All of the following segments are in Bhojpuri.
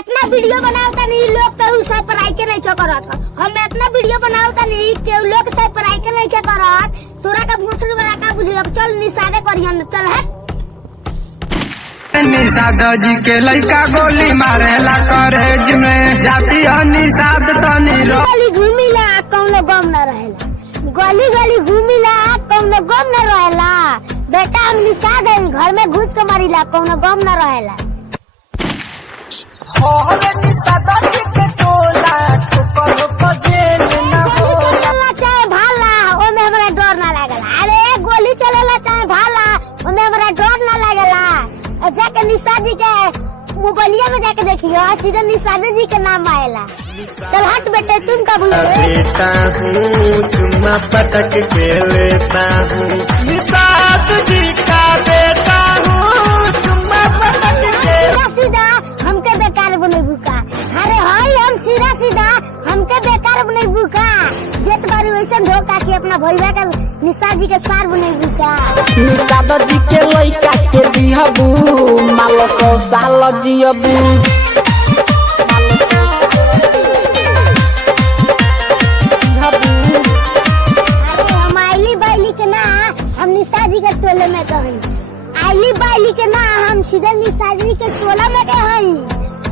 इतना वीडियो बनावता नहीं लोग के सब पढ़ाई के नहीं करत। हम इतना वीडियो बनावता नहीं के लोग सब पढ़ाई के नहीं करत। तोरा का भूसड़ बड़ा का बुझल चल निसादे करियन चल है। निषाद जी के लड़का गोली मारेला कॉलेज में जाती है निषाद तनी गली घूमिला कौनो गम न रहेला। गली गली घूमिला कौनो गम न रहेला। बेटा हम निषाद है घर में घुस के मारिला कौनो गम न रहेला। चाहे भाला ओमे हमरा डर ना लागला। अरे गोली चलेला चाहे भाला ओमे हमरा डर ना लागला। जाके निषाद जी के मोबाइलिया में जाके देखियो सीधे निषाद जी के नाम आएला। चल हट बेटे तुम का भूल देता हूँ चुम्मा पटक के लेता हूँ निषाद जी का बेटा हूँ चुम्मा पटक के। सीधा सीधा हमके बेकार बने बुका। अरे हाय हम सीधा सीधा हमके बेकार बने बुका। जेत बारी वैसे धोखा के अपना भैया का निषाद जी के सार बने बुका। निषाद जी के लइका के दिहबू मालो 100 साल जियबू। हम आइली बाइली के ना हम निषाद जी के टोले में कहीं। आइली बाइली के ना हम सीधे निषाद जी के टोला में कहीं।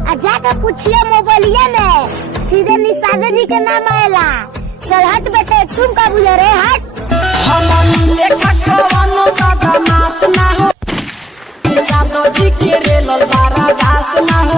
आ जाकर पूछिए मोबाइलिया में सीधे निषाद जी के नाम आएला। चल हट बेटे तुम का बुझे रे हट। हम लेखा कवनो बदमाश ना हो निषाद जी के रेल बारा दास ना हो।